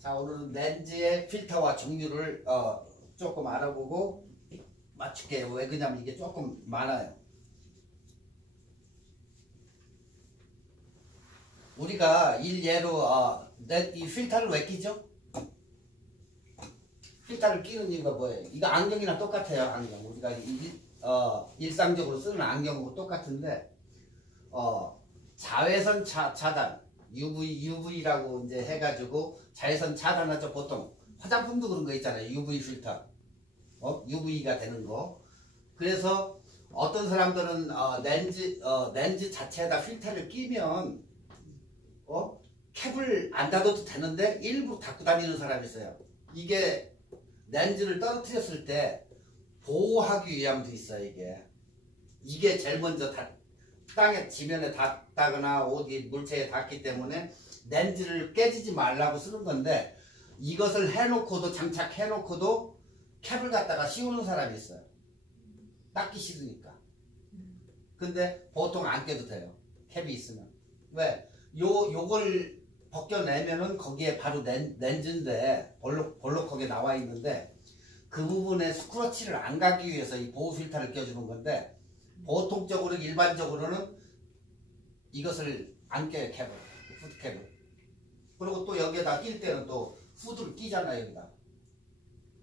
자, 오늘은 렌즈의 필터와 종류를 조금 알아보고 맞출게요. 왜 그러냐면 이게 조금 많아요. 우리가 일예로 이 필터를 왜 끼죠? 필터를 끼는 이유가 뭐예요? 이거 안경이랑 똑같아요. 안경. 우리가 일상적으로 쓰는 안경하고 똑같은데 자외선 차단 UV라고 이제 해가지고 자외선 차단하죠. 보통 화장품도 그런 거 있잖아요. UV 필터, UV가 되는 거. 그래서 어떤 사람들은 렌즈 자체에다 필터를 끼면 캡을 안 닫아도 되는데 일부 닫고 다니는 사람이 있어요. 이게 렌즈를 떨어뜨렸을 때 보호하기 위함도 있어요. 이게 제일 먼저 땅에 지면에 닿다거나 어디 물체에 닿기 때문에 렌즈를 깨지지 말라고 쓰는 건데, 이것을 해놓고도 장착해놓고도 캡을 갖다가 씌우는 사람이 있어요. 닦기 싫으니까. 근데 보통 안 깨도 돼요. 캡이 있으면. 왜? 요걸 벗겨내면은 거기에 바로 렌즈인데 볼록하게 나와 있는데, 그 부분에 스크러치를 안 가기 위해서 이 보호 필터를 껴주는 건데, 보통적으로 일반적으로는 이것을 안 껴요. 캡을, 후드캡을. 그리고 또 여기에다 낄 때는 또 후드를 끼잖아요. 여기다.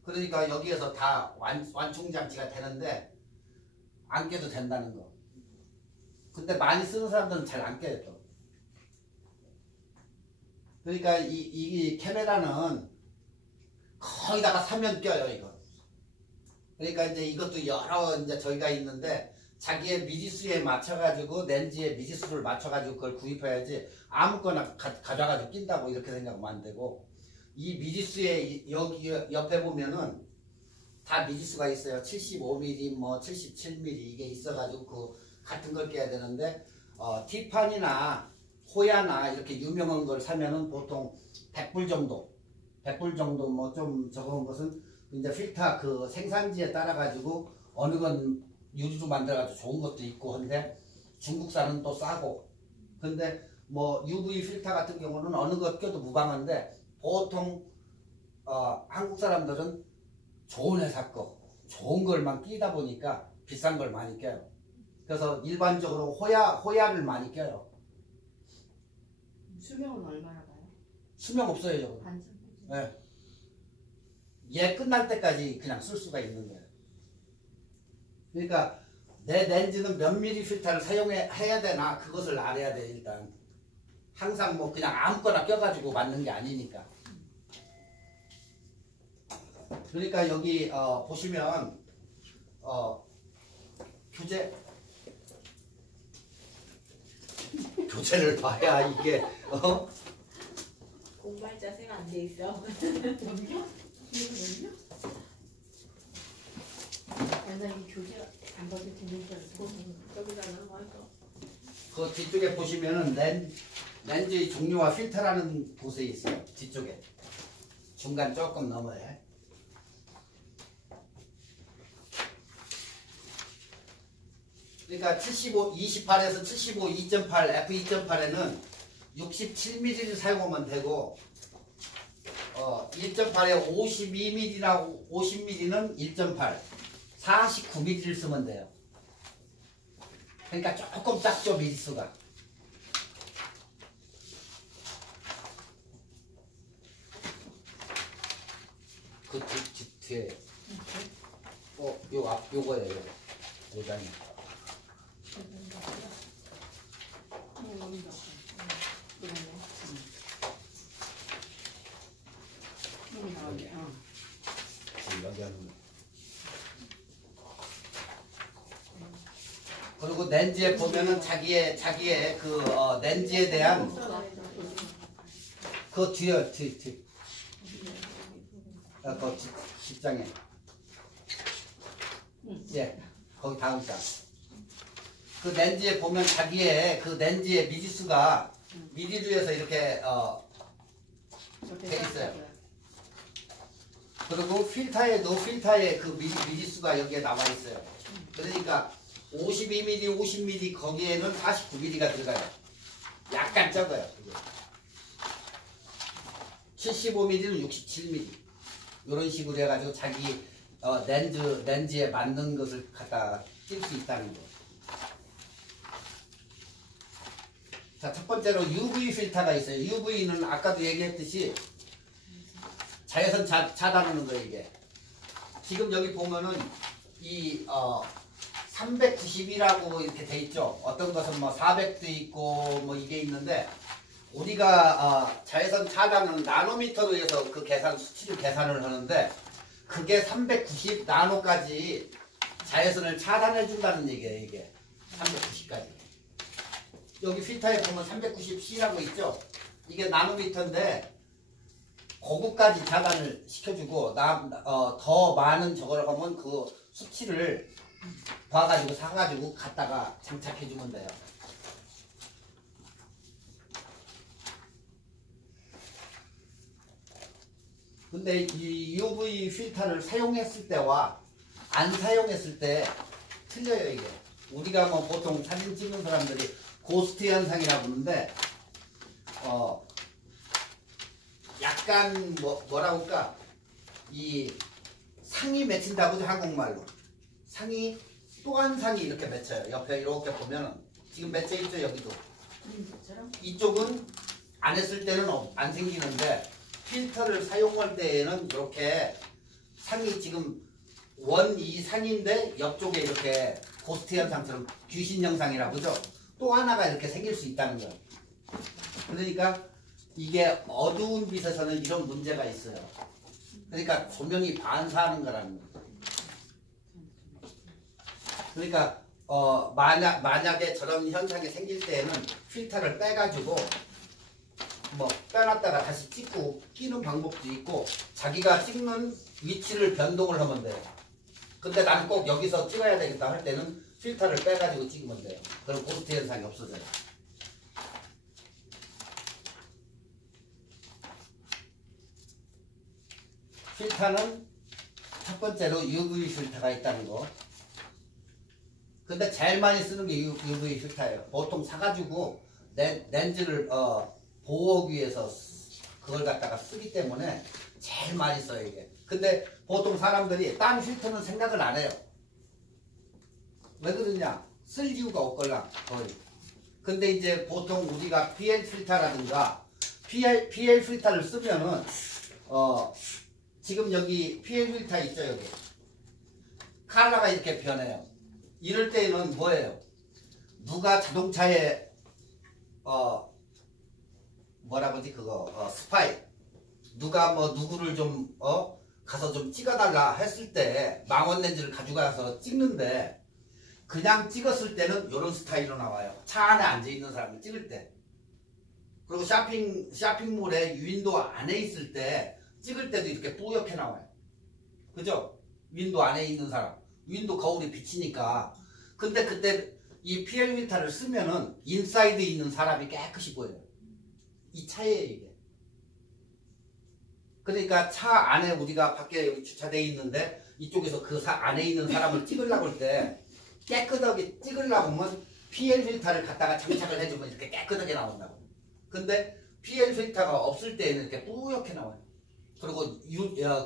그러니까 여기에서 다 완충장치가 되는데 안 껴도 된다는 거. 근데 많이 쓰는 사람들은 잘 안 껴요. 또. 그러니까 이 카메라는 거기다가 사면 껴요. 이거. 그러니까 이제 이것도 여러 이제 저희가 있는데, 자기의 미지수에 맞춰가지고 렌즈의 미지수를 맞춰가지고 그걸 구입해야지 아무거나 가져가지고 낀다고 이렇게 생각하면 안 되고, 이 미지수에 여기 옆에 보면은 다 미지수가 있어요. 75mm, 뭐 77mm 이게 있어가지고 그 같은 걸 껴야 되는데, 티파니나 호야나 이렇게 유명한 걸 사면은 보통 100불 정도 뭐 좀 적은 것은 이제 필터 그 생산지에 따라 가지고 어느 건 유리로 만들어가지고 좋은 것도 있고 한데, 중국산은 또 싸고. 근데 뭐 UV 필터 같은 경우는 어느 것 껴도 무방한데, 보통 한국 사람들은 좋은 회사 거, 좋은 걸만 끼다 보니까 비싼 걸 많이 껴요. 그래서 일반적으로 호야를 많이 껴요. 수명은 얼마나 가요? 수명 없어요, 저거. 네. 얘 끝날 때까지 그냥 쓸 수가 있는 거예요. 그러니까 내 렌즈는 몇 미리 필터를 사용해야 되나, 그것을 알아야 돼. 일단 항상 뭐 그냥 아무거나 껴가지고 맞는 게 아니니까. 그러니까 여기 보시면 교재를 봐야 이게 공부할 자세가 안 돼 있어. 여기요? 완전 이 교재가 안 봐도 되는 줄 알고 여기다 넣어서. 그 뒤쪽에 보시면은 렌즈의 종류와 필터라는 곳에 있어요. 뒤쪽에 중간 조금 넘어요. 그러니까 28에서 75 2.8 f2.8에는 67mm를 사용하면 되고, 1.8에 52mm나 50mm는 1.8 49mm를 쓰면 돼요. 그러니까 조금 작죠, 밀수가. 그 뒤에 요거예요. 요 장이. 여기 하는 거. 그리고 렌즈에 보면은 자기의 그 렌즈에 대한 그 뒤에 그 뒷장에 예, 거기 다음 장. 그 렌즈에 보면 자기의 그 렌즈의 미지수가 미리루에서 이렇게 돼 있어요. 그리고 필터의 그 미지수가 여기에 나와 있어요. 그러니까 52mm, 50mm 거기에는 49mm가 들어가요. 약간 적어요. 75mm는 67mm. 이런 식으로 해가지고 자기 렌즈에 맞는 것을 갖다가 낄 수 있다는 거. 자, 첫 번째로 UV 필터가 있어요. UV는 아까도 얘기했듯이 자외선 차단하는 거예요, 이게. 지금 여기 보면은 이 390이라고 이렇게 돼 있죠. 어떤 것은 뭐 400도 있고 뭐 이게 있는데 우리가 자외선 차단은 나노미터로 해서 그 수치를 계산을 하는데 그게 390 나노까지 자외선을 차단해 준다는 얘기예요, 이게. 390까지. 여기 필터에 보면 390C라고 있죠. 이게 나노미터인데 그거까지 차단을 시켜주고 더 많은 저걸 하면 그 수치를 봐가지고 사가지고 갖다가 장착해주면 돼요. 근데 이 UV 필터를 사용했을 때와 안 사용했을 때 틀려요, 이게. 우리가 뭐 보통 사진 찍는 사람들이 고스트 현상이라고 하는데 약간 뭐라고 할까, 이 상이 맺힌다고 하죠, 한국말로. 상이 또 한 상이 이렇게 맺혀요. 옆에 이렇게 보면은 지금 맺혀 있죠, 여기도. 이쪽은 안 했을 때는 안 생기는데 필터를 사용할 때에는 이렇게 상이 지금 이 상인데 옆쪽에 이렇게 고스트 현상처럼 귀신 현상이라고 하죠. 또 하나가 이렇게 생길 수 있다는 거예요. 그러니까 이게 어두운 빛에서는 이런 문제가 있어요. 그러니까 조명이 반사하는 거라는 거예요. 그러니까 만약에 저런 현상이 생길 때에는 필터를 빼가지고 뭐 빼놨다가 다시 찍고 끼는 방법도 있고 자기가 찍는 위치를 변동을 하면 돼요. 근데 나는 꼭 여기서 찍어야 되겠다 할 때는 필터를 빼가지고 찍으면 돼요. 그럼 고스트 현상이 없어져요. 필터는 첫 번째로 UV 필터가 있다는 거. 근데 제일 많이 쓰는 게 UV 필터예요. 보통 사가지고 렌즈를 보호하기 위해서 그걸 갖다가 쓰기 때문에 제일 많이 써요, 이게. 근데 보통 사람들이 딴 필터는 생각을 안 해요. 왜 그러냐? 쓸 이유가 없걸랑 거의. 근데 이제 보통 우리가 PL 필터라든가 PL 필터를 쓰면은 지금 여기 PL 필터 있죠, 여기. 컬러가 이렇게 변해요. 이럴 때는 뭐예요? 누가 자동차에 뭐라 그러지 그거 스파이 누가 뭐 누구를 좀 가서 좀 찍어달라 했을 때 망원 렌즈를 가져가서 찍는데 그냥 찍었을 때는 이런 스타일로 나와요. 차 안에 앉아있는 사람을 찍을 때. 그리고 쇼핑몰에 윈도우 안에 있을 때 찍을 때도 이렇게 뿌옇게 나와요. 그죠? 윈도우 안에 있는 사람. 윈도우 거울이 비치니까. 근데 그때 이 PL 필터를 쓰면은 인사이드에 있는 사람이 깨끗이 보여요. 이 차예요, 이게. 그러니까 차 안에 우리가 밖에 여기 주차되어 있는데 이쪽에서 그 안에 있는 사람을 찍으려고 할 때 깨끗하게 찍으려고 하면 PL 필터를 갖다가 장착을 해주면 이렇게 깨끗하게 나온다고. 근데 PL 필터가 없을 때는 이렇게 뿌옇게 나와요. 그리고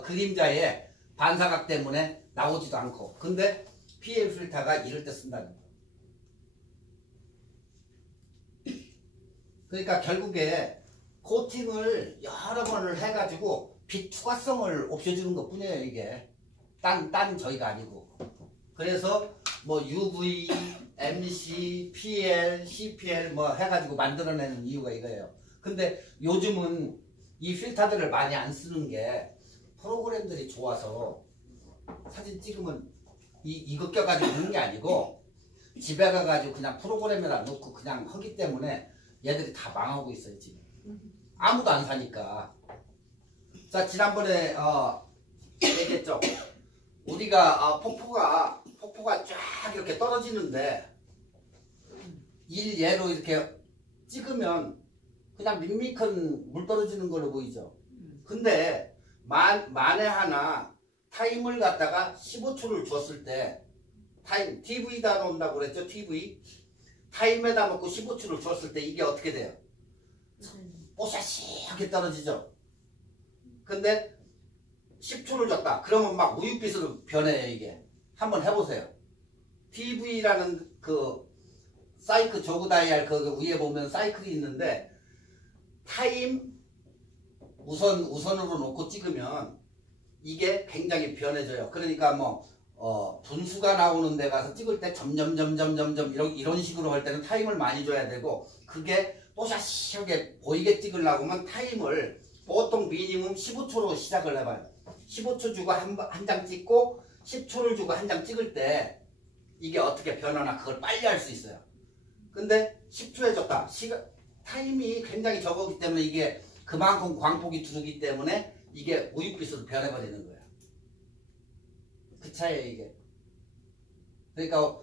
그림자에 반사각 때문에 나오지도 않고. 근데 PL 필터가 이럴 때 쓴다는 거예요. 그러니까 결국에 코팅을 여러 번을 해가지고 빛 투과성을 없애주는 것 뿐이에요, 이게. 딴 저희가 아니고. 그래서 뭐 UV, MC, PL, CPL 뭐 해가지고 만들어내는 이유가 이거예요. 근데 요즘은 이 필터들을 많이 안 쓰는 게 프로그램들이 좋아서 사진 찍으면 이거 껴가지고 하는 게 아니고 집에 가가지고 그냥 프로그램에다 넣고 그냥 하기 때문에 얘들이 다 망하고 있어요, 지금. 아무도 안 사니까. 자, 지난번에 얘기했죠. 우리가 폭포가 쫙 이렇게 떨어지는데 일예로 이렇게 찍으면 그냥 밋밋한 물 떨어지는 걸로 보이죠. 근데 만에 하나 타임을 갖다가 15초를 줬을 때 타임 TV에다 놓는다고 그랬죠. TV 타임에다 놓고 15초를 줬을 때 이게 어떻게 돼요? 뽀샤시하게 떨어지죠. 근데 10초를 줬다. 그러면 막 우윳빛으로 변해요, 이게. 한번 해보세요. TV라는 그 사이클 조그 다이얼 그 위에 보면 사이클이 있는데 타임 우선으로 놓고 찍으면 이게 굉장히 변해져요. 그러니까 뭐 분수가 나오는 데 가서 찍을 때 점점점점점점 이런 식으로 할 때는 타임을 많이 줘야 되고, 그게 뽀샤시하게 보이게 찍으려고 하면 타임을 보통 미니멈 15초로 시작을 해봐요. 15초 주고 한 장 찍고 10초를 주고 한 장 찍을 때 이게 어떻게 변하나 그걸 빨리 할 수 있어요. 근데 10초에 줬다. 타임이 굉장히 적었기 때문에 이게 그만큼 광폭이 두르기 때문에 이게 우윳빛으로 변해버리는 거예요. 그 차이에요, 이게. 그러니까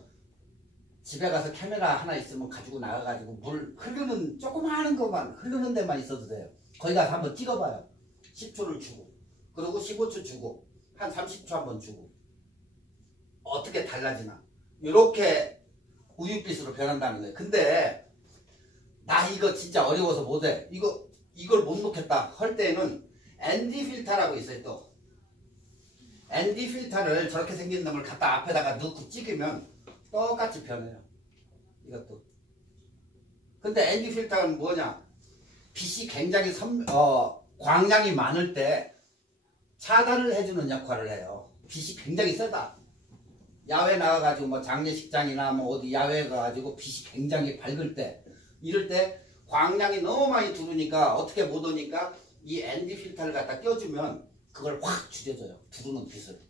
집에 가서 카메라 하나 있으면 가지고 나가가지고 물 흐르는 조그마한 것만 흐르는 데만 있어도 돼요. 거기 가서 한번 찍어봐요. 10초를 주고 그리고 15초 주고 한 30초 한번 주고 어떻게 달라지나 이렇게 우윳빛으로 변한다는 거예요. 근데 나 이거 진짜 어려워서 못해. 이걸 못 놓겠다 할 때는 ND 필터라고 있어요. 또 ND 필터를 저렇게 생긴 놈을 갖다 앞에다가 넣고 찍으면 똑같이 변해요. 이것도. 근데 ND 필터는 뭐냐? 빛이 굉장히 광량이 많을 때 차단을 해주는 역할을 해요. 빛이 굉장히 세다. 야외 나가가지고 뭐 장례식장이나 뭐 어디 야외 가가지고 빛이 굉장히 밝을 때, 이럴 때 광량이 너무 많이 들어오니까 어떻게 못 오니까 이 ND 필터를 갖다 껴주면 그걸 확 줄여줘요. 들어오는 빛을.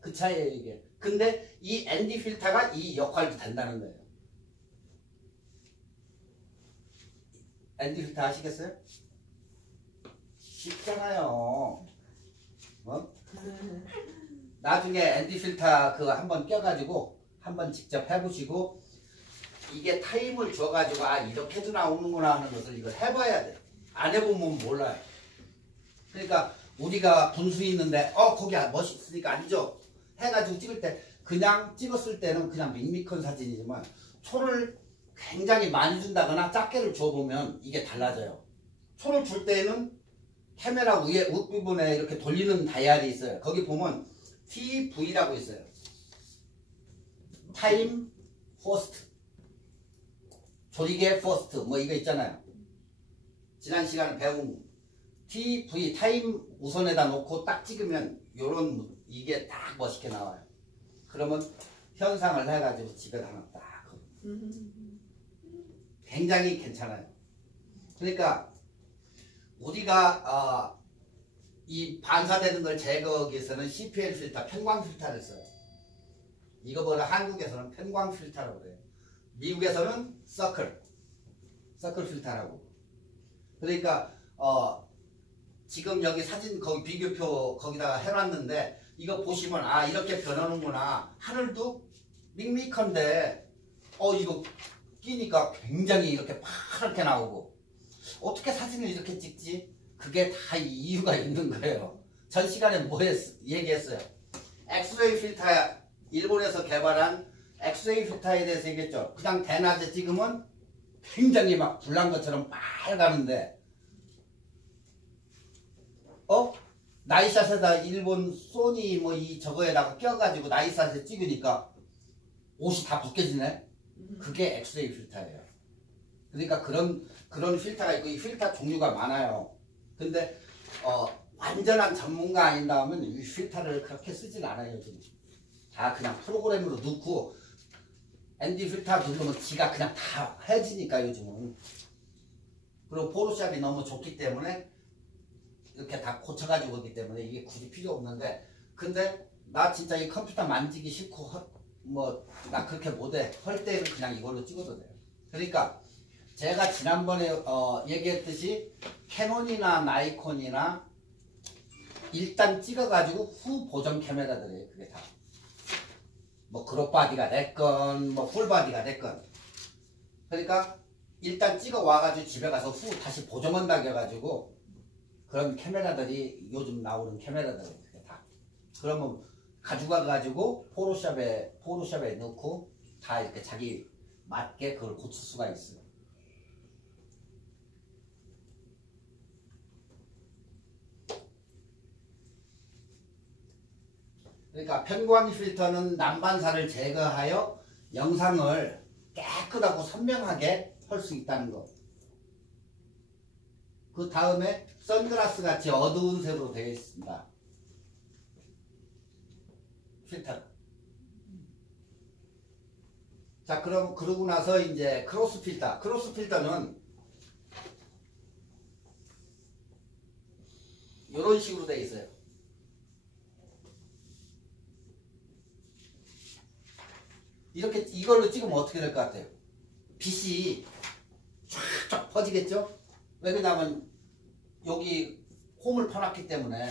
그 차이에요, 이게. 근데 이 ND 필터가 이 역할도 된다는 거예요. ND 필터 아시겠어요? 쉽잖아요. 나중에 ND 필터 그거 한번 껴가지고 한번 직접 해보시고, 이게 타임을 줘가지고 아 이렇게도 나오는구나 하는 것을 이걸 해봐야 돼. 안 해보면 몰라요. 그러니까 우리가 분수 있는데 거기 멋있으니까 아니죠 해가지고 찍을 때 그냥 찍었을 때는 그냥 밋밋한 사진이지만 초를 굉장히 많이 준다거나 작게를 줘보면 이게 달라져요. 초를 줄 때는 카메라 위에 윗부분에 이렇게 돌리는 다이얼이 있어요. 거기 보면 TV라고 있어요. 타임 퍼스트, 조리개 퍼스트 뭐 이거 있잖아요. 지난 시간에 배운 TV 타임 우선에다 놓고 딱 찍으면 요런 이게 딱 멋있게 나와요. 그러면 현상을 해가지고 집에다 하나 딱 굉장히 괜찮아요. 그러니까 우리가 이 반사되는 걸 제거하기 위해서는 CPL 필터, 편광 필터를 써요. 이거보다 한국에서는 편광 필터라고 그래요. 미국에서는 서클 필터라고. 그러니까 지금 여기 사진 거기 비교표 거기다가 해놨는데 이거 보시면 아 이렇게 변하는구나. 하늘도 밋밋한데 이거 끼니까 굉장히 이렇게 파랗게 나오고, 어떻게 사진을 이렇게 찍지? 그게 다 이유가 있는 거예요. 전 시간에 얘기했어요. 엑스레이 필터, 일본에서 개발한 엑스레이 필터에 대해서 얘기했죠. 그냥 대낮에 찍으면 굉장히 막 불난 것처럼 빨가는데 나이샷에다 일본 소니 뭐 이 저거에다가 껴가지고 나이샷에 찍으니까 옷이 다 벗겨지네. 그게 엑스레이 필터예요. 그러니까 그런 필터가 있고 이 필터 종류가 많아요. 근데 완전한 전문가 아닌다면 이 필터를 그렇게 쓰진 않아요. 요즘 다 그냥 프로그램으로 넣고 ND 필터 누르면 지가 그냥 다 해지니까 요즘은. 그리고 포토샵이 너무 좋기 때문에 이렇게 다 고쳐가지고 오기 때문에 이게 굳이 필요 없는데, 근데 나 진짜 이 컴퓨터 만지기 싫고 뭐 나 그렇게 못해 할 때는 그냥 이걸로 찍어도 돼요. 그러니까 제가 지난번에 얘기했듯이 캐논이나 나이콘이나 일단 찍어가지고 후 보정 카메라들이에요. 그게 다 뭐 그룹바디가 됐건 뭐 풀바디가 됐건. 그러니까 일단 찍어 와가지고 집에 가서 후 다시 보정한다 해가지고 그런 카메라들이 요즘 나오는 카메라들이에요. 그게 다. 그러면 가져가가지고 포토샵에 넣고 다 이렇게 자기 맞게 그걸 고칠 수가 있어요. 그러니까 편광 필터는 난반사를 제거하여 영상을 깨끗하고 선명하게 할 수 있다는 거. 그 다음에 선글라스 같이 어두운 색으로 되어 있습니다. 필터. 자, 그러고 나서 이제 크로스 필터. 크로스 필터는 이런 식으로 되어 있어요. 이렇게 이걸로 찍으면 어떻게 될 것 같아요? 빛이 쫙쫙 퍼지겠죠? 왜 그러냐면 여기 홈을 퍼놨기 때문에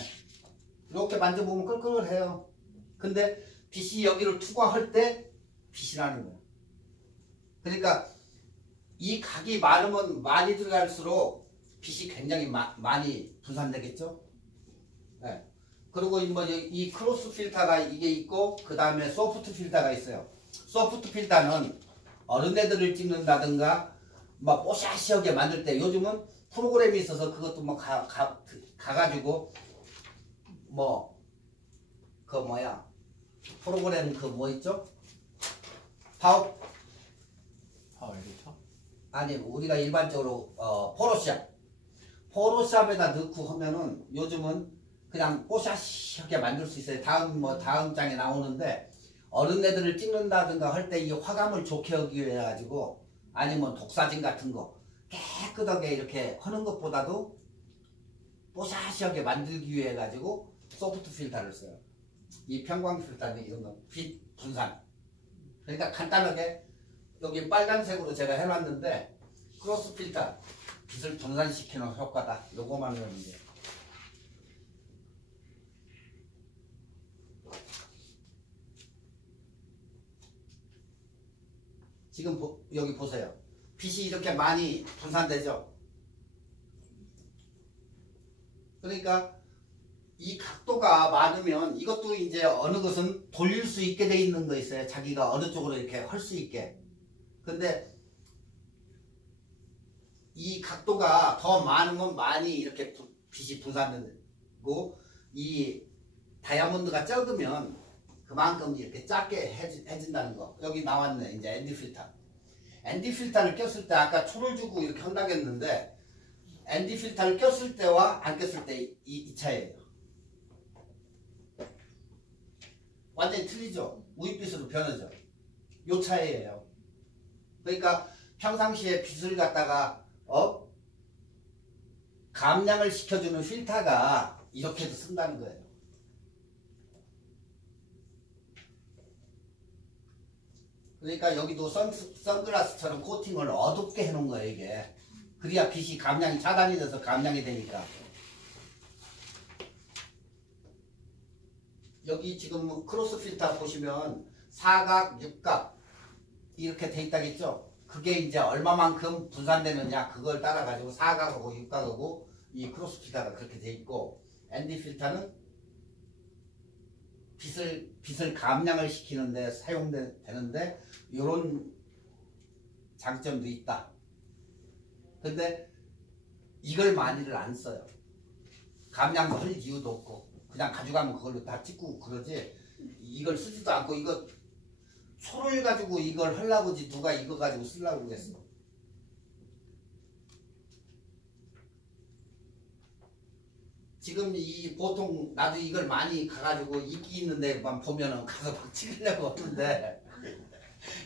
이렇게 만져보면 끌끌해요. 근데 빛이 여기를 투과할 때 빛이 나는 거예요. 그러니까 이 각이 많으면 많이 들어갈수록 빛이 굉장히 많이 분산되겠죠? 네. 그리고 이 크로스 필터가 이게 있고 그 다음에 소프트 필터가 있어요. 소프트 필터는 어린애들을 찍는다든가 막 뽀샤시하게 만들 때 요즘은 프로그램이 있어서 그것도 뭐 가가지고 뭐 그 뭐야 프로그램 그 뭐 있죠? 파워 에디터? 아니 우리가 일반적으로 포토샵에다 넣고 하면은 요즘은 그냥 뽀샤시하게 만들 수 있어요. 다음 장에 나오는데 어린애들을 찍는다든가 할 때 이 화감을 좋게 하기 위해 가지고 아니면 독사진 같은 거 깨끗하게 이렇게 하는 것보다도 뽀샤시하게 만들기 위해 가지고 소프트 필터를 써요. 이 편광 필터는 이런 거 빛 분산. 그러니까 간단하게 여기 빨간색으로 제가 해놨는데 크로스 필터 빛을 분산시키는 효과다. 요거만 하면 이제 지금 여기 보세요. 빛이 이렇게 많이 분산되죠. 그러니까 이 각도가 많으면 이것도 이제 어느 것은 돌릴 수 있게 돼 있는 거 있어요. 자기가 어느 쪽으로 이렇게 할 수 있게. 근데 이 각도가 더 많으면 많이 이렇게 빛이 분산되고 이 다이아몬드가 적으면 그만큼 이렇게 작게 해진다는 거. 여기 나왔네. 이제 ND 필터. ND 필터를 꼈을 때 아까 초를 주고 이렇게 한다고 했는데 ND 필터를 꼈을 때와 안 꼈을 때 이 차이예요. 완전히 틀리죠. 우익빛으로 변하죠. 요 차이예요. 그러니까 평상시에 빛을 갖다가 감량을 시켜주는 필터가 이렇게도 쓴다는 거예요. 그러니까 여기도 선글라스처럼 코팅을 어둡게 해놓은 거예요, 이게. 그래야 빛이 감량이 차단이 돼서 감량이 되니까. 여기 지금 크로스 필터 보시면 사각, 육각 이렇게 돼 있다겠죠? 그게 이제 얼마만큼 분산되느냐 그걸 따라 가지고 사각하고 육각하고 이 크로스 필터가 그렇게 돼 있고 ND 필터는 빛을 감량을 시키는데 사용되는데 이런 장점도 있다. 근데 이걸 많이를 안 써요. 감량도 할 이유도 없고 그냥 가져가면 그걸로 다 찍고 그러지 이걸 쓰지도 않고 이거 초를 가지고 이걸 하려고지 누가 이거 가지고 쓰려고 그러겠어. 지금 보통 나도 이걸 많이 가가지고 인기 있는 데만 보면은 가서 막 찍으려고 하는데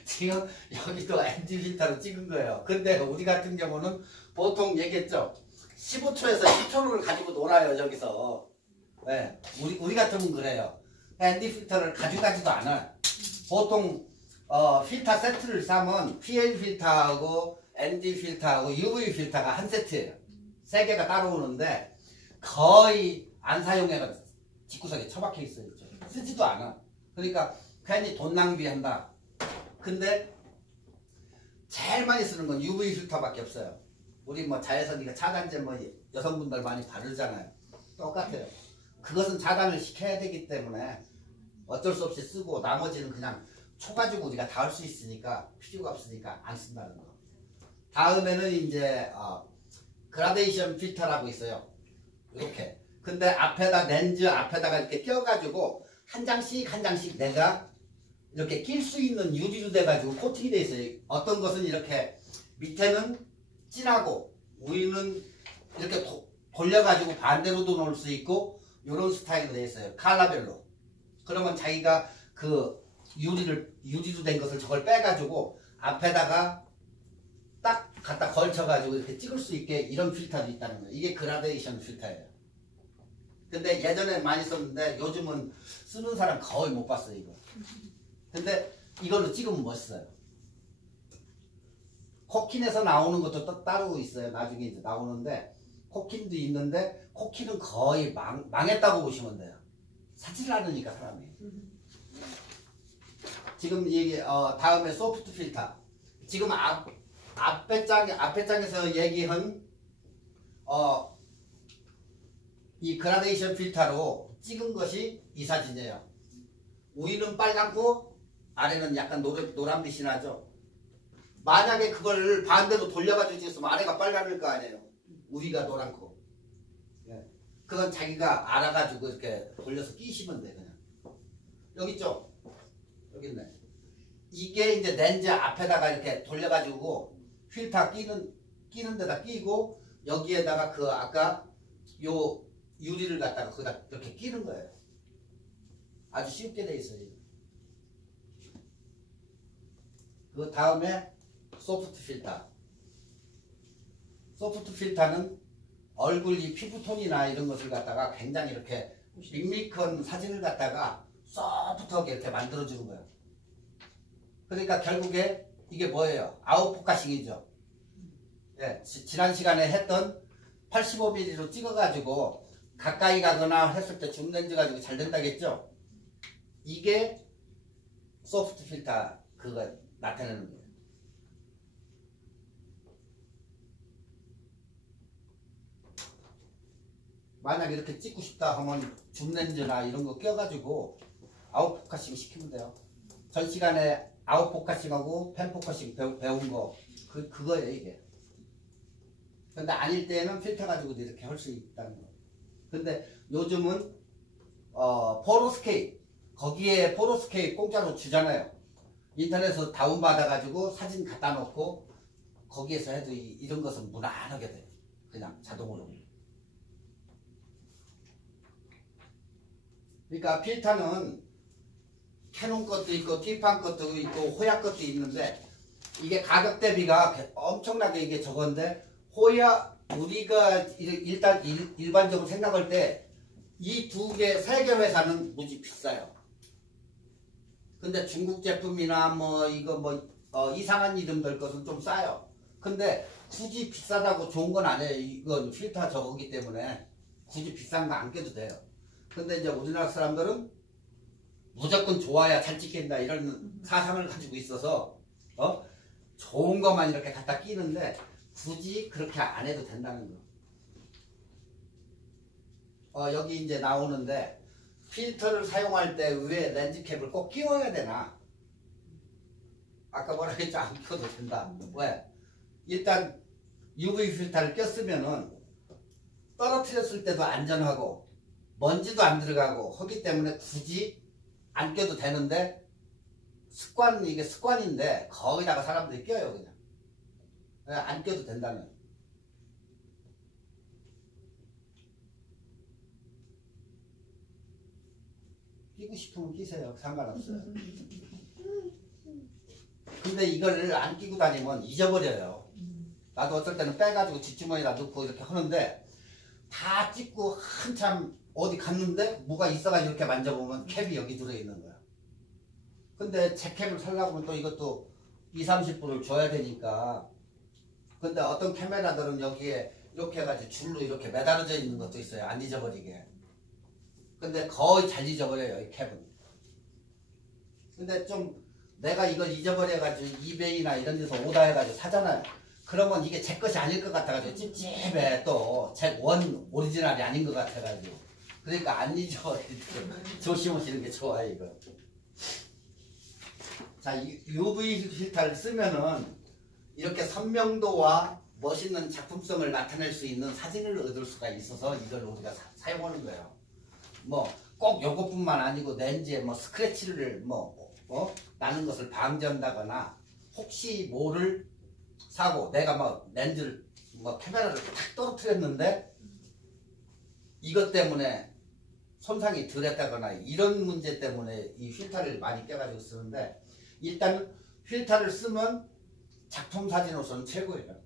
지금 여기도 ND 필터로 찍은 거예요. 근데 우리 같은 경우는 보통 얘기했죠. 15초에서 10초를 가지고 놀아요 여기서. 네, 우리 같으면 그래요. ND 필터를 가져가지도 않아. 보통 필터 세트를 사면 PL 필터하고 ND 필터하고 UV 필터가 한 세트예요. 세 개가 따로 오는데 거의 안 사용해서 집구석에 처박혀 있어요. 쓰지도 않아. 그러니까 괜히 돈 낭비한다. 근데 제일 많이 쓰는 건 UV 필터밖에 없어요. 우리 뭐 자외선이가 차단제 뭐 여성분들 많이 바르잖아요. 똑같아요. 그것은 차단을 시켜야 되기 때문에 어쩔 수 없이 쓰고 나머지는 그냥 초 가지고 우리가 다 할 수 있으니까 필요가 없으니까 안 쓴다는 거. 다음에는 이제 그라데이션 필터라고 있어요. 이렇게. 근데 앞에다 렌즈 앞에다가 이렇게 껴가지고 한 장씩 한 장씩 내가 이렇게 낄 수 있는 유리로 돼가지고 코팅이 돼 있어요. 어떤 것은 이렇게 밑에는 진하고 위는 이렇게 돌려가지고 반대로도 놓을 수 있고 이런 스타일로 돼 있어요. 컬러별로. 그러면 자기가 그 유리로 된 것을 저걸 빼가지고 앞에다가 딱 갖다 걸쳐가지고 이렇게 찍을 수 있게 이런 필터도 있다는 거예요. 이게 그라데이션 필터예요. 근데 예전에 많이 썼는데 요즘은 쓰는 사람 거의 못 봤어요, 이거. 근데 이걸로 찍으면 멋있어요. 코킨에서 나오는 것도 또 따로 있어요. 나중에 이제 나오는데 코킨도 있는데 코킨은 거의 망했다고 보시면 돼요. 사질 않으니까 사람이. 지금 이 다음에 소프트 필터. 지금 앞에 장에서 얘기한 이 그라데이션 필터로 찍은 것이 이 사진이에요. 위는 빨갛고 아래는 약간 노란빛이 나죠. 만약에 그걸 반대로 돌려가지고 찍었으면 아래가 빨간일 거 아니에요. 위가 노랗고. 그건 자기가 알아가지고 이렇게 돌려서 끼시면 돼. 그냥 여기 있죠. 여기 있네. 이게 이제 렌즈 앞에다가 이렇게 돌려가지고 필터 끼는 데다 끼고 여기에다가 그 아까 요 유리를 갖다가 거기다 이렇게 끼는 거예요. 아주 쉽게 돼 있어요. 그 다음에 소프트 필터. 소프트 필터는 얼굴 이 피부톤이나 이런 것을 갖다가 굉장히 이렇게 밋밋한 사진을 갖다가 소프트하게 이렇게 만들어주는 거예요. 그러니까 결국에 이게 뭐예요? 아웃포커싱이죠. 예, 지난 시간에 했던 85mm로 찍어가지고 가까이 가거나 했을 때 줌렌즈 가지고 잘 된다겠죠? 이게 소프트 필터 그거 나타내는 거예요. 만약에 이렇게 찍고 싶다 하면 줌렌즈나 이런 거 껴가지고 아웃포커싱 시키면 돼요. 전 시간에 아웃포커싱하고 펜포커싱 배운 거 그거예요 이게. 근데 아닐 때는 필터 가지고도 이렇게 할 수 있다는 거. 근데 요즘은 포로스케이프 거기에 포로스케이프 공짜로 주잖아요. 인터넷에서 다운받아 가지고 사진 갖다 놓고 거기에서 해도 이런 것은 무난하게 돼요. 그냥 자동으로. 그러니까 필터는 캐논 것도 있고 티판 것도 있고 호야 것도 있는데 이게 가격 대비가 엄청나게 이게 저건데 호야 우리가 일단 일반적으로 생각할 때 이 두 개, 세 개 회사는 무지 비싸요. 근데 중국 제품이나 뭐 이거 뭐 이상한 이름 될 것은 좀 싸요. 근데 굳이 비싸다고 좋은 건 아니에요. 이건 필터 저거기 때문에 굳이 비싼 거 안 껴도 돼요. 근데 이제 우리나라 사람들은 무조건 좋아야 잘 찍힌다 이런 사상을 가지고 있어서 좋은 것만 이렇게 갖다 끼는데 굳이 그렇게 안 해도 된다는 거. 여기 이제 나오는데 필터를 사용할 때 왜 렌즈캡을 꼭 끼워야 되나? 아까 뭐라 했죠? 안 껴도 된다. 왜? 일단 UV 필터를 꼈으면은 떨어뜨렸을 때도 안전하고 먼지도 안 들어가고 하기 때문에 굳이 안 껴도 되는데 이게 습관인데 거기다가 사람들이 껴요 그냥. 안 껴도 된다는. 끼고 싶으면 끼세요. 상관없어요. 근데 이걸 안 끼고 다니면 잊어버려요. 나도 어떨 때는 빼가지고 뒷주머니에다 넣고 이렇게 하는데 다 찍고 한참 어디 갔는데 뭐가 있어가지고 이렇게 만져보면 캡이 여기 들어있는 거야. 근데 제 캡을 살려고 하면 또 이것도 20-30불을 줘야 되니까. 근데 어떤 카메라들은 여기에 이렇게 해가지고 줄로 이렇게 매달려져 있는 것도 있어요. 안 잊어버리게. 근데 거의 잘 잊어버려요, 이 캡은. 근데 좀 내가 이걸 잊어버려가지고 이베이나 이런 데서 오다 해가지고 사잖아요. 그러면 이게 제 것이 아닐 것 같아가지고 찝찝해. 또 제 원 오리지널이 아닌 것 같아가지고. 그러니까 안 잊어버리게 조심하시는 게 좋아요, 이거. 자, UV 필터를 쓰면은 이렇게 선명도와 멋있는 작품성을 나타낼 수 있는 사진을 얻을 수가 있어서 이걸 우리가 사용하는 거예요. 뭐 꼭 요것뿐만 아니고 렌즈에 뭐 스크래치를 나는 것을 방지한다거나 혹시 뭐를 사고 내가 뭐 렌즈를 카메라를 탁 떨어뜨렸는데 이것 때문에 손상이 덜했다거나 이런 문제 때문에 이 필터를 많이 껴가지고 쓰는데 일단 필터를 쓰면 작품 사진으로서는 최고예요.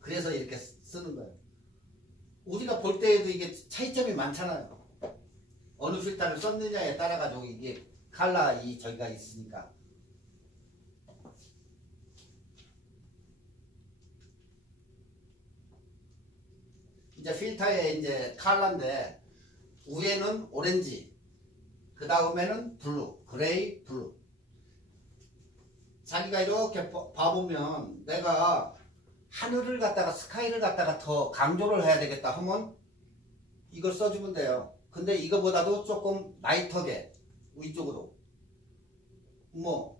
그래서 이렇게 쓰는 거예요. 우리가 볼 때에도 이게 차이점이 많잖아요. 어느 필터를 썼느냐에 따라 가지고 이게 칼라 저기가 있으니까. 이제 필터의 이제 컬러인데 위에는 오렌지, 그 다음에는 블루, 그레이, 블루. 자기가 이렇게 봐보면 내가 하늘을 갖다가 스카이를 갖다가 더 강조를 해야 되겠다 하면 이걸 써주면 돼요. 근데 이거보다도 조금 라이터게 위쪽으로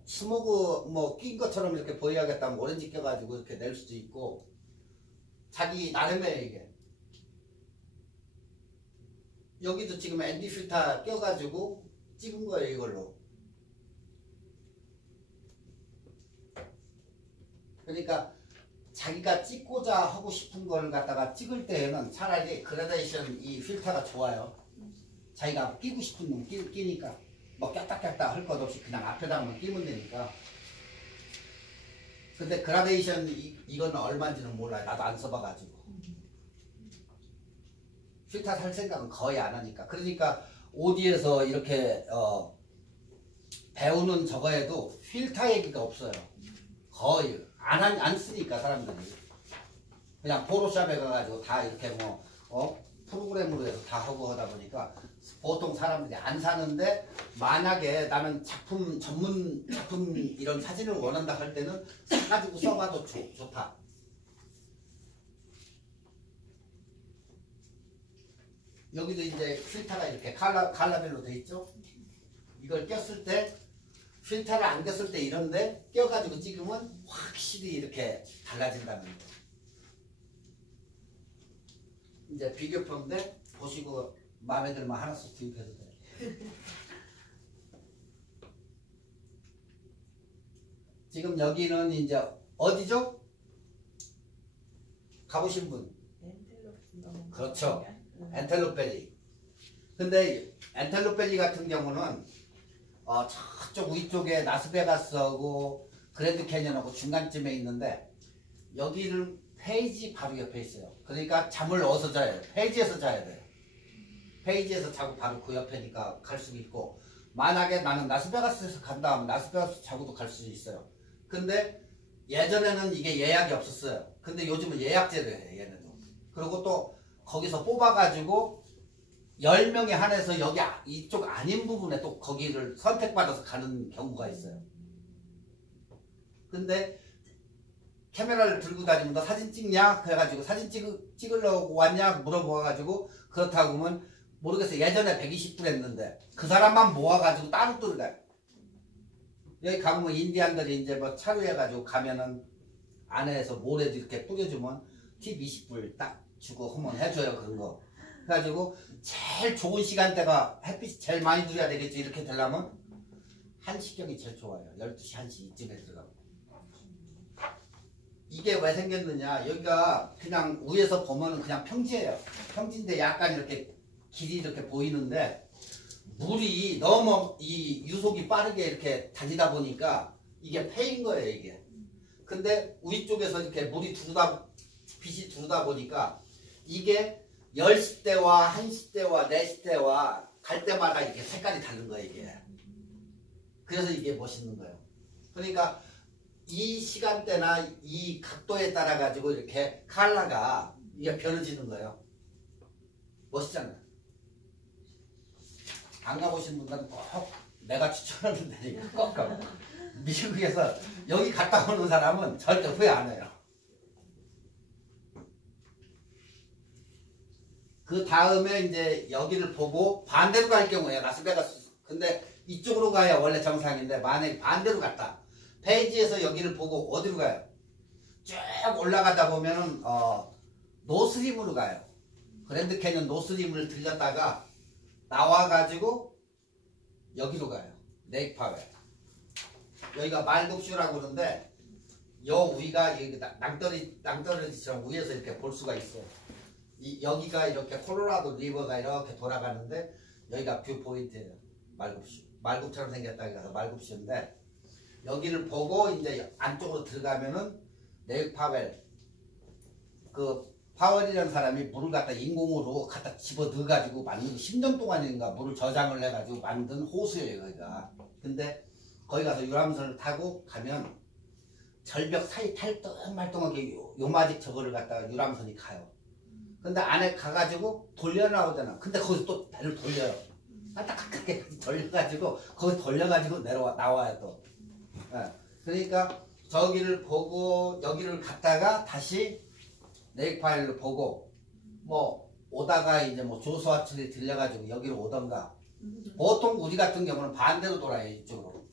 스모그 낀 것처럼 이렇게 보여야겠다 하면 오렌지 껴가지고 이렇게 낼 수도 있고 자기 나름의 이게 여기도 지금 앤디 필터 껴가지고 찍은 거예요. 이걸로. 그러니까 자기가 찍고자 하고 싶은 걸 갖다가 찍을 때에는 차라리 그라데이션 이 필터가 좋아요. 자기가 끼고 싶은 놈 끼니까 꼈다 할 것 없이 그냥 앞에다만 끼면 되니까. 근데 그라데이션 이건 얼마인지는 몰라요. 나도 안 써봐가지고. 필터 살 생각은 거의 안 하니까. 그러니까 어디에서 이렇게 배우는 저거에도 필터 얘기가 없어요. 거의 안 쓰니까 사람들이 그냥 포토샵에 가가지고 다 이렇게 프로그램으로 해서 다 하고 하다 보니까 보통 사람들이 안 사는데 만약에 나는 전문 작품 이런 사진을 원한다 할 때는 사가지고 써봐도 좋다. 여기도 이제 필터가 이렇게 칼라별로 돼 있죠. 이걸 꼈을 때 필터를 안 꼈을 때 이런데 껴가지고 찍으면 확실히 이렇게 달라진다는 거. 이제 비교표인데 보시고 마음에 들면 하나씩 구입해도 돼요. 지금 여기는 이제 어디죠? 가보신 분? 그렇죠. 엔텔로페리. 근데 엔텔로페리 같은 경우는 저쪽 위쪽에 라스베가스하고 그랜드 캐니언하고 중간쯤에 있는데 여기는 페이지 바로 옆에 있어요. 그러니까 잠을 어디서 자야 돼요? 페이지에서 자야 돼요. 페이지에서 자고 바로 그 옆에니까 갈 수 있고 만약에 나는 라스베가스에서 간다 하면 라스베가스 자고도 갈 수 있어요. 근데 예전에는 이게 예약이 없었어요. 근데 요즘은 예약제로 해요. 얘네도. 그리고 또 거기서 뽑아가지고 10명에 한해서 여기 이쪽 아닌 부분에 또 거기를 선택받아서 가는 경우가 있어요. 근데 카메라를 들고 다니면 너 사진 찍냐? 그래가지고 사진 찍으려고 왔냐? 물어봐가지고 그렇다고 하면 모르겠어요. 예전에 120불 했는데 그 사람만 모아가지고 따로 가요. 여기 가면 인디안들이 이제 차로 해가지고 가면은 안에서 모래도 이렇게 뿌려주면 팁 20불 딱 주고 하면 해줘요. 그런 거. 그래가지고 제일 좋은 시간대가 햇빛이 제일 많이 들어야 되겠지. 이렇게 되려면 1시경이 제일 좋아요. 12시 1시 이쯤에 들어가면. 이게 왜 생겼느냐. 여기가 그냥 위에서 보면은 그냥 평지예요. 평지인데 약간 이렇게 길이 이렇게 보이는데 물이 너무 이 유속이 빠르게 이렇게 다니다 보니까 이게 패인 거예요. 이게. 근데 위쪽에서 이렇게 물이 빛이 두르다 보니까 이게 10시대와 1시대와 4시대와 갈 때마다 이렇게 색깔이 다른 거예요. 이게. 그래서 이게 멋있는 거예요. 그러니까 이 시간대나 이 각도에 따라 가지고 이렇게 컬러가 이게 변해지는 거예요. 멋있잖아요. 안 가보신 분들은 꼭 내가 추천하는 데니까 꼭 가고. 미국에서 여기 갔다 오는 사람은 절대 후회 안 해요. 그 다음에 이제 여기를 보고 반대로 갈 경우에 라스베가스. 근데 이쪽으로 가야 원래 정상인데 만약에 반대로 갔다. 페이지에서 여기를 보고 어디로 가요? 쭉 올라가다 보면은 노스림으로 가요. 그랜드 캐니언 노스림을 들렸다가 나와가지고 여기로 가요. 네이크 파웰. 여기가 말급슈라고 그러는데 요 위가 낭떠러지처럼 위에서 이렇게 볼 수가 있어요. 여기가 이렇게 콜로라도 리버가 이렇게 돌아가는데 여기가 뷰 포인트예요. 말급슈. 말급처럼 생겼다 해서 말급슈인데 여기를 보고 이제 안쪽으로 들어가면은 네이크 파웰. 그 파웰이라는 사람이 물을 갖다 인공으로 갖다 집어 넣어가지고 만든 10년 동안인가 물을 저장을 해가지고 만든 호수예요, 거기가. 근데 거기 가서 유람선을 타고 가면 절벽 사이 탈듯말똥하게 요마직 저거를 갖다가 유람선이 가요. 근데 안에 가가지고 돌려 나오잖아. 근데 거기서 또 배를 돌려요. 딱딱하게 돌려가지고 거기 돌려가지고 나와요 또. 네. 그러니까 저기를 보고 여기를 갔다가 다시 네이크 파웰을 보고 뭐 오다가 이제 뭐 조수아출에 들려가지고 여기로 오던가. 보통 우리 같은 경우는 반대로 돌아요, 이쪽으로.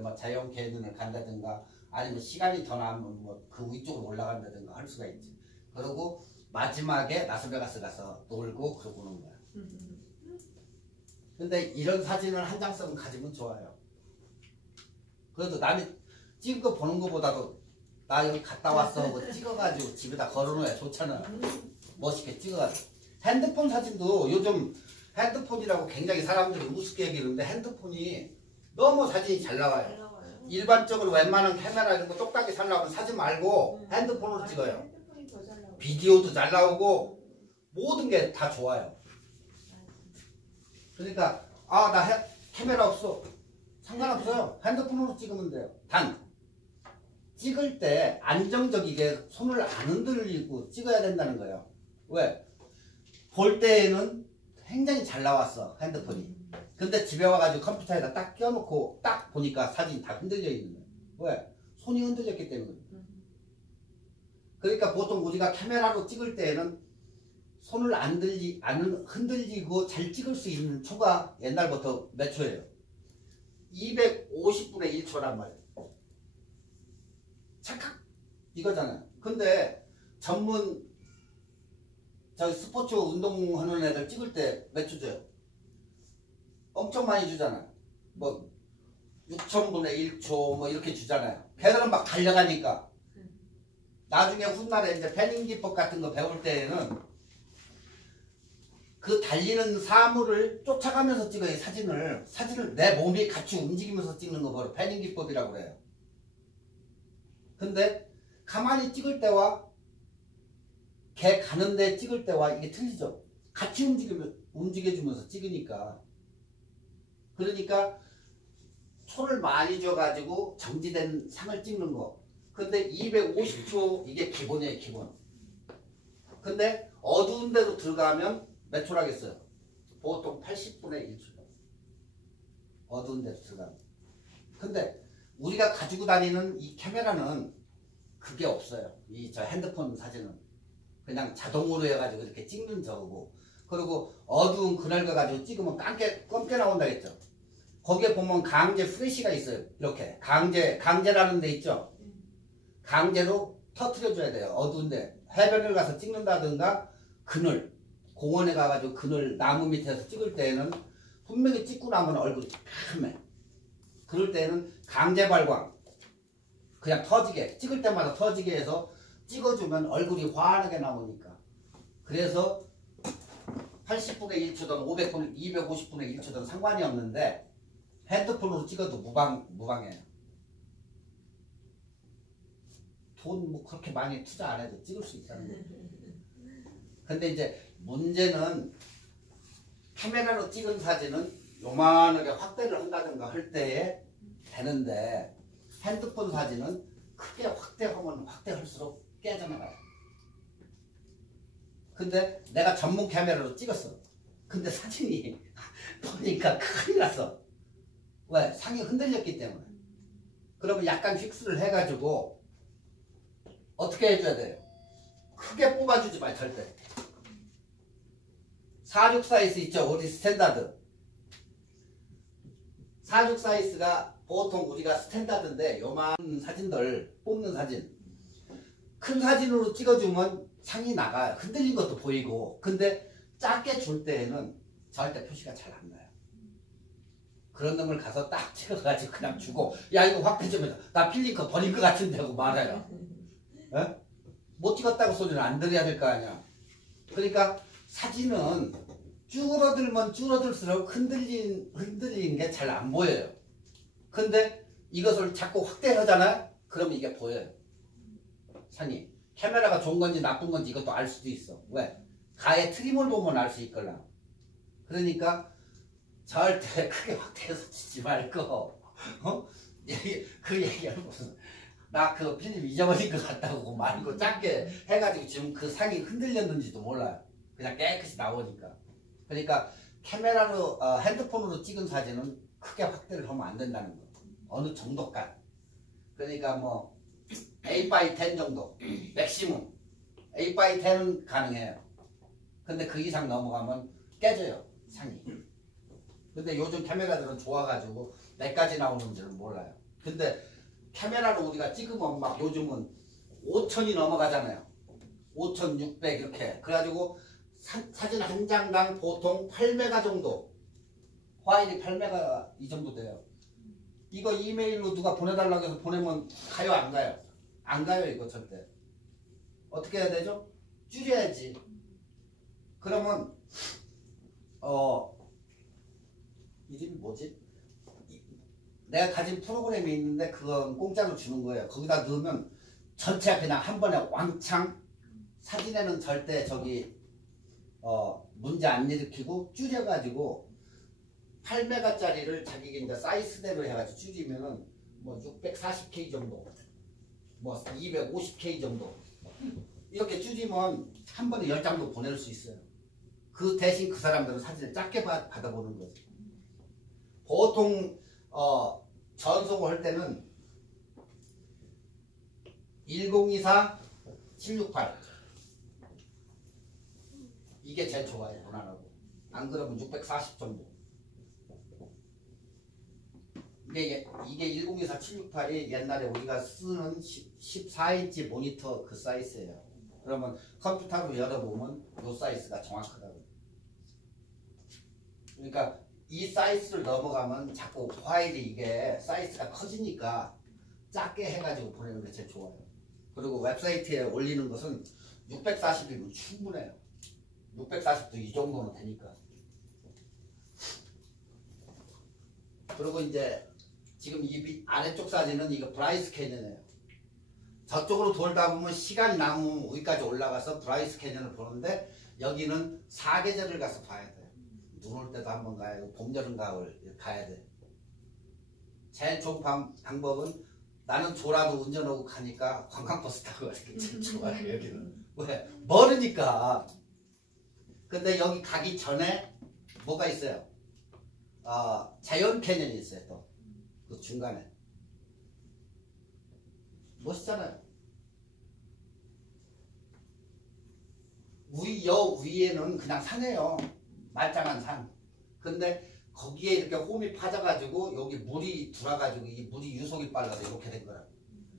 뭐 자연 계단을 간다든가 아니면 시간이 더 나면 뭐 그 위쪽으로 올라간다든가 할 수가 있지. 그리고 마지막에 라스베가스 가서 놀고 그러고 오는 거야. 근데 이런 사진을 한 장씩은 가지면 좋아요. 그래도 남이 찍은 거 보는 것보다도 나 여기 갔다 왔어 하고 찍어가지고 집에다 걸어놓아야 좋잖아. 멋있게 찍어가지고. 핸드폰 사진도 요즘 핸드폰이라고 굉장히 사람들이 우습게 여기는데 핸드폰이 너무 사진이 잘 나와요. 일반적으로 웬만한 카메라 이런 거 똑딱이 살려면 사진 말고 핸드폰으로 찍어요. 핸드폰이 더 잘 나와. 비디오도 잘 나오고 모든 게 다 좋아요. 그러니까 나 카메라 없어. 상관없어요. 핸드폰으로 찍으면 돼요. 단 찍을 때 안정적이게 손을 안 흔들리고 찍어야 된다는 거예요. 왜? 볼 때에는 굉장히 잘 나왔어, 핸드폰이. 근데 집에 와가지고 컴퓨터에다 딱 껴놓고 딱 보니까 사진이 다 흔들려 있는 거예요. 왜? 손이 흔들렸기 때문에. 그러니까 보통 우리가 카메라로 찍을 때에는 손을 안 흔들리고 잘 찍을 수 있는 초가 옛날부터 몇 초예요? 250분의 1초란 말이에요. 착각! 이거잖아요. 근데 전문 스포츠 운동하는 애들 찍을 때 몇 초 줘요? 엄청 많이 주잖아요. 뭐 6천분의 1초 뭐 이렇게 주잖아요. 걔들은 막 달려가니까. 나중에 훗날에 이제 패닝 기법 같은 거 배울 때에는 그 달리는 사물을 쫓아가면서 찍어요. 사진을 내 몸이 같이 움직이면서 찍는 거 바로 패닝 기법이라고 그래요. 근데 가만히 찍을 때와 걔 가는데 찍을 때와 이게 틀리죠. 같이 움직여주면서 찍으니까. 그러니까 초를 많이 줘가지고 정지된 상을 찍는 거. 근데 250초 이게 기본이에요, 기본. 근데 어두운 데로 들어가면 몇 초라겠어요? 보통 80분의 1초. 어두운 데로 들어가면. 근데 우리가 가지고 다니는 이 카메라는 그게 없어요. 저 핸드폰 사진은. 그냥 자동으로 해가지고 이렇게 찍는 저거고. 그리고 어두운 그늘 가가지고 찍으면 검게 나온다 했죠. 거기에 보면 강제 프레시가 있어요. 이렇게. 강제라는 데 있죠. 강제로 터트려줘야 돼요. 어두운데. 해변을 가서 찍는다든가 그늘. 공원에 가가지고 그늘 나무 밑에서 찍을 때에는 분명히 찍고 나면 얼굴이 까매. 그럴 때는 강제 발광. 그냥 터지게. 찍을 때마다 터지게 해서 찍어주면 얼굴이 환하게 나오니까. 그래서 80분의 1초든 250분의 1초든 상관이 없는데 핸드폰으로 찍어도 무방해요. 돈 뭐 그렇게 많이 투자 안 해도 찍을 수 있다는 거예요. 근데 이제 문제는 카메라로 찍은 사진은 요만하게 확대를 한다든가 할 때에 되는데 핸드폰 사진은 크게 확대하면 확대할수록 깨져나가요. 근데 내가 전문 카메라로 찍었어. 근데 사진이 보니까 큰일 났어. 왜? 상이 흔들렸기 때문에. 그러면 약간 픽스를 해가지고 어떻게 해줘야 돼요? 크게 뽑아주지 마, 절대. 46 사이즈 있죠? 우리 스탠다드. 46 사이즈가 보통 우리가 스탠다드인데 요만 사진들 뽑는 사진. 큰 사진으로 찍어주면 상이 나가요. 흔들린 것도 보이고. 근데 작게 줄 때에는 절대 표시가 잘 안 나요. 그런 놈을 가서 딱 찍어가지고 그냥 주고 야 이거 확대 좀 해서 나 필링크 버린 것 같은데 하고 말아요. 에? 못 찍었다고 소리는 안 들어야 될 거 아니야. 그러니까 사진은 줄어들면 줄어들수록 흔들리는 게 잘 안 보여요. 근데 이것을 자꾸 확대하잖아요. 그러면 이게 보여요. 상이 카메라가 좋은 건지 나쁜 건지 이것도 알 수도 있어. 왜? 가의 트림을 보면 알 수 있걸라. 그러니까 절대 크게 확대해서 치지 말고 그 얘기를 무슨 나 그 필름 잊어버린 것 같다고 말고 작게 해가지고 지금 그 상이 흔들렸는지도 몰라요. 그냥 깨끗이 나오니까. 그러니까 카메라로 핸드폰으로 찍은 사진은 크게 확대를 하면 안 된다는 거. 어느 정도까지. 그러니까 뭐 A/10 정도 맥시멈 A/10은 가능해요. 근데 그 이상 넘어가면 깨져요 상이. 근데 요즘 카메라들은 좋아가지고 몇 가지 나오는지는 몰라요. 근데 카메라로 우리가 찍으면 막 요즘은 5,000이 넘어가잖아요. 5,600 이렇게. 그래가지고 사진 한 장당 보통 8메가 정도. 파일이 8메가 이 정도 돼요. 이거 이메일로 누가 보내달라고 해서 보내면 가요 안 가요? 안 가요 이거 절대. 어떻게 해야 되죠? 줄여야지. 그러면 이름이 뭐지? 내가 가진 프로그램이 있는데 그건 공짜로 주는 거예요. 거기다 넣으면 전체 그냥 한 번에 왕창 사진에는 절대 문제 안 일으키고 줄여가지고 8메가짜리를 자기가 이제 사이즈대로 해가지고 줄이면은 뭐 640K 정도, 뭐 250K 정도 이렇게 줄이면 한 번에 10장도 보낼 수 있어요. 그 대신 그 사람들은 사진을 작게 받아보는 거죠. 보통 전송을 할 때는 1024 768 이게 제일 좋아요. 무난하고. 안 그러면 640 정도. 이게 1024 768이 옛날에 우리가 쓰는 14인치 모니터 그 사이즈예요. 그러면 컴퓨터로 열어보면 이 사이즈가 정확하다고. 그러니까 이 사이즈를 넘어가면 자꾸 파일이 이게 사이즈가 커지니까 작게 해가지고 보내는 게 제일 좋아요. 그리고 웹사이트에 올리는 것은 640이면 충분해요. 640도 이 정도는 되니까. 그리고 이제 지금 이 아래쪽 사진은 이거 브라이스 캐년이에요. 저쪽으로 돌다 보면 시간이 남으면 여기까지 올라가서 브라이스 캐년을 보는데 여기는 사계절을 가서 봐야 돼요. 눈 올 때도 한번 가야 되고 봄, 여름, 가을 가야 돼. 제일 좋은 방법은 나는 조라도 운전하고 가니까 관광버스 타고 가는 게 제일 좋아요. 여기는 왜? 멀으니까. 근데 여기 가기 전에 뭐가 있어요? 자연 캐년이 있어요. 또 그 중간에 멋있잖아요. 여 위에는 그냥 산이에요. 말짱한 산. 근데 거기에 이렇게 홈이 파져가지고 여기 물이 들어가지고 이 물이 유속이 빨라서 이렇게 된 거야.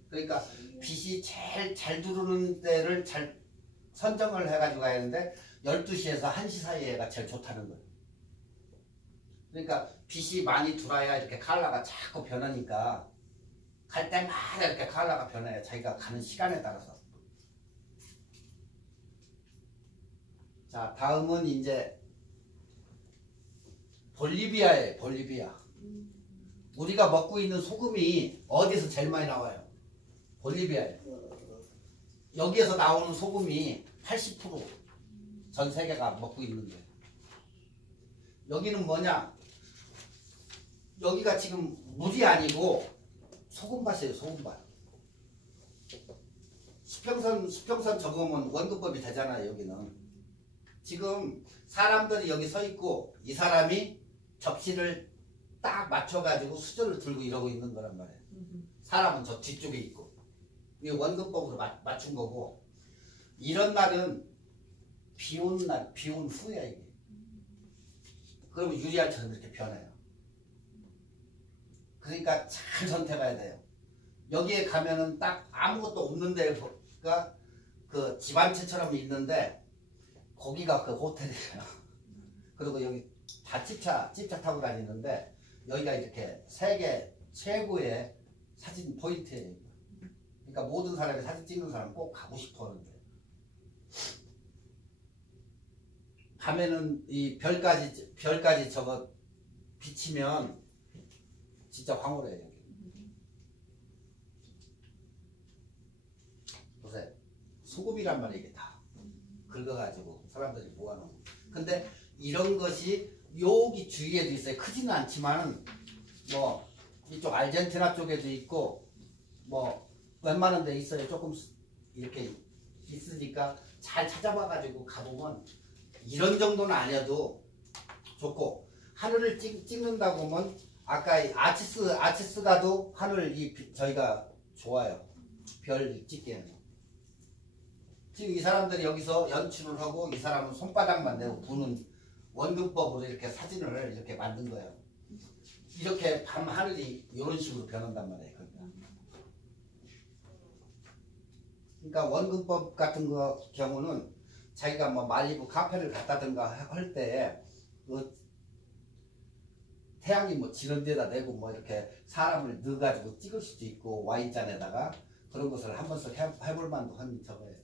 그러니까 빛이 제일 잘 들어오는 때를 잘 선정을 해가지고 가야 하는데 12시에서 1시 사이에가 제일 좋다는 거예요. 그러니까 빛이 많이 들어와야 이렇게 컬러가 자꾸 변하니까 갈 때마다 이렇게 컬러가 변해요. 자기가 가는 시간에 따라서. 자, 다음은 이제 볼리비아예요. 볼리비아. 우리가 먹고 있는 소금이 어디서 제일 많이 나와요? 볼리비아예요. 여기에서 나오는 소금이 80% 전 세계가 먹고 있는데 여기는 뭐냐? 여기가 지금 물이 아니고 소금밭이에요. 소금밭. 수평선 적으면 원근법이 되잖아요. 여기는 지금 사람들이 여기 서 있고 이 사람이 접시를 딱 맞춰가지고 수저를 들고 이러고 있는 거란 말이에요. 사람은 저 뒤쪽에 있고 이게 원근법으로 맞춘 거고 이런 날은 비 온 날, 비 온 후야 이게. 그러면 유리알처럼 이렇게 변해요. 그러니까 잘 선택해야 돼요. 여기에 가면은 딱 아무것도 없는 데가 그 집 한 채처럼 있는데 거기가 그 호텔이에요. 그리고 여기 다 찝차 타고 다니는데 여기가 이렇게 세계 최고의 사진 포인트예요. 그러니까 모든 사람이 사진 찍는 사람 꼭 가고 싶어 하는데 밤에는 이 별까지 저거 비치면 진짜 황홀해요. 보세요. 수급이란 말이에요. 이게 다 긁어가지고 사람들이 모아놓은. 근데 이런 것이 여기 주위에도 있어요. 크지는 않지만은 뭐 이쪽 아르헨티나 쪽에도 있고 뭐 웬만한 데 있어요. 조금 이렇게 있으니까 잘 찾아봐가지고 가보면 이런 정도는 아니어도 좋고, 하늘을 찍는다고 하면 아까 아치스가도 하늘 저희가 좋아요. 별 찍기에는. 지금 이 사람들이 여기서 연출을 하고 이 사람은 손바닥만 내고 부는 원근법으로 이렇게 사진을 이렇게 만든 거예요. 이렇게 밤 하늘이 이런 식으로 변한단 말이에요. 그러니까 원근법 같은 경우는 자기가 뭐 말리부 카페를 갔다든가 할 때 그 태양이 뭐 지는 데다 대고 뭐 이렇게 사람을 넣어가지고 찍을 수도 있고 와인잔에다가 그런 것을 한 번씩 해볼 만도 한 저거예요.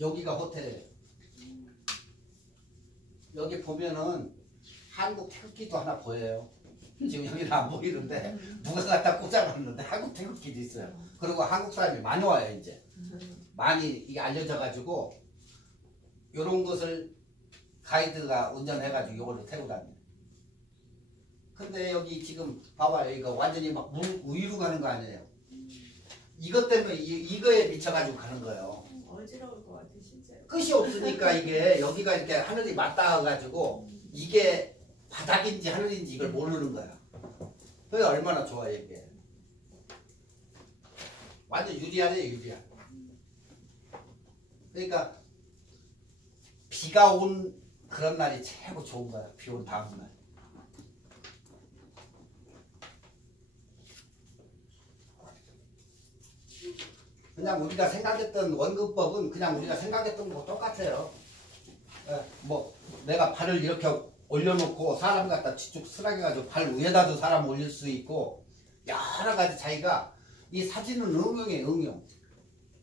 여기가 호텔이에요. 여기 보면은 한국 태극기도 하나 보여요. 지금 여기는 안 보이는데 누가 갖다 꽂아놨는데 한국 태극기도 있어요. 그리고 한국 사람이 많이 와요. 이제 많이 이게 알려져 가지고 요런 것을 가이드가 운전해가지고 요걸로 태우고 다녀요. 근데 여기 지금 봐봐요. 이거 완전히 막 위로 가는 거 아니에요. 이것 때문에 이거에 미쳐가지고 가는 거예요. 어지러울 것 같아 진짜. 끝이 없으니까 이게 여기가 이렇게 하늘이 맞닿아가지고 이게 바닥인지 하늘인지 이걸 모르는 거야. 그게 얼마나 좋아요 이게. 완전 유리하네 유리한. 그러니까 비가 온 그런 날이 최고 좋은 거야. 비 온 다음 날. 그냥 우리가 생각했던 원근법은 그냥 우리가 생각했던 거하고 똑같아요. 뭐 내가 발을 이렇게 올려놓고 사람 갖다 뒤쪽 쓰라겨가지고 발 위에다도 사람 올릴 수 있고 여러 가지 자기가 이 사진은 응용이에요. 응용.